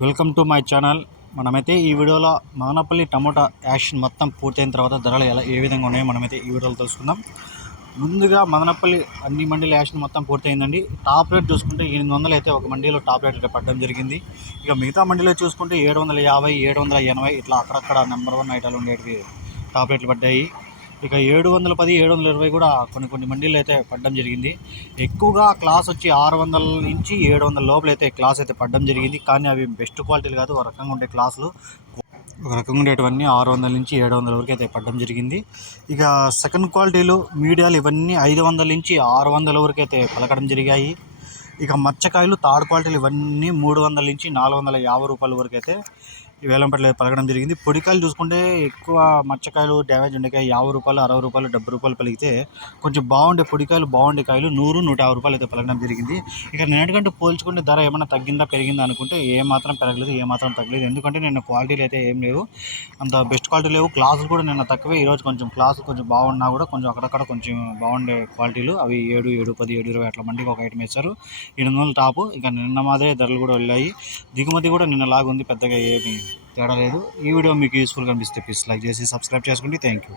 Welcome to my channel. మనమైతే ఈ వీడియోలో మదనపల్లి టమోటా యాక్షన్ మొత్తం పూర్తయిన తర్వాత ధరలు ఎలా ఏ విధంగా ఉన్నాయో మనమైతే ఈ వీడియోలో తెలుసుకుందాం. ముందుగా మదనపల్లి అన్ని మండీల యాక్షన్ మొత్తం పూర్తయిందండి. టాప్ రేట్ చూసుకుంటే ఎనిమిది వందలు అయితే ఒక మండీలో టాప్ రేట్ పడడం జరిగింది. ఇక మిగతా మండీలో చూసుకుంటే ఏడు వందల యాభై ఏడు వందల ఎనభై ఇట్లా అక్కడక్కడ నెంబర్ వన్ ఐటాలు ఉండేటివి టాప్ రేట్లు పడ్డాయి. ఇక ఏడు వందల పది ఏడు వందల ఇరవై కూడా కొన్ని కొన్ని మండీలు అయితే పడడం జరిగింది. ఎక్కువగా క్లాస్ వచ్చి ఆరు వందల నుంచి ఏడు వందల లోపల అయితే క్లాస్ అయితే పడడం జరిగింది. కానీ అవి బెస్ట్ క్వాలిటీలు కాదు ఒక రకంగా ఉండే క్లాసులు. ఒక రకంగా ఉండేటివన్నీ ఆరు వందల నుంచి ఏడు వందల వరకు అయితే పడడం జరిగింది. ఇక సెకండ్ క్వాలిటీలు మీడియాలు ఇవన్నీ ఐదు వందల నుంచి ఆరు వందల వరకు అయితే పలకడం జరిగాయి. ఇక మచ్చకాయలు థర్డ్ క్వాలిటీలు ఇవన్నీ మూడు వందల నుంచి నాలుగు వందల యాభై రూపాయల వరకు అయితే వేలంపట్ల పలకడం జరిగింది. పొడికాయలు చూసుకుంటే ఎక్కువ మచ్చకాయలు డ్యామేజ్ ఉండేకాయ యాభై రూపాయలు అరవై రూపాయలు డెబ్బై రూపాయలు పలికితే కొంచెం బాగుండే పొడికాయలు బాగుండే కాయలు నూరు నూట యాభై రూపాయలు అయితే పలకడం జరిగింది. ఇక నేటికంటే పోల్చుకుంటే ధర ఏమైనా తగ్గిందా పెరిగిందా అనుకుంటే ఏ మాత్రం పెరగలేదు ఏ మాత్రం తగ్గలేదు. ఎందుకంటే నిన్న క్వాలిటీలు అయితే ఏం లేవు. అంత బెస్ట్ క్వాలిటీ లేవు. క్లాసులు కూడా నిన్న తక్కువే. ఈరోజు కొంచెం క్లాసు కొంచెం బాగున్నా కూడా కొంచెం అక్కడక్కడ కొంచెం బాగుండే క్వాలిటీలు. అవి ఏడు ఏడు పది ఏడు ఇరవై అట్లా మండికి ఒక ఐటమ్ వేస్తారు ఎనిమిది వందలు టాపు. ఇక నిన్న మాదిరే ధరలు కూడా వెళ్ళాయి. దిగుమతి కూడా నిన్న ఉంది పెద్దగా ఏమీ తేడా లేదు. ఈ వీడియో మీకు యూస్ఫుల్ అనిపిస్తే ప్లీజ్ లైక్ చేసి సబ్స్క్రైబ్ చేసుకోండి. Thank you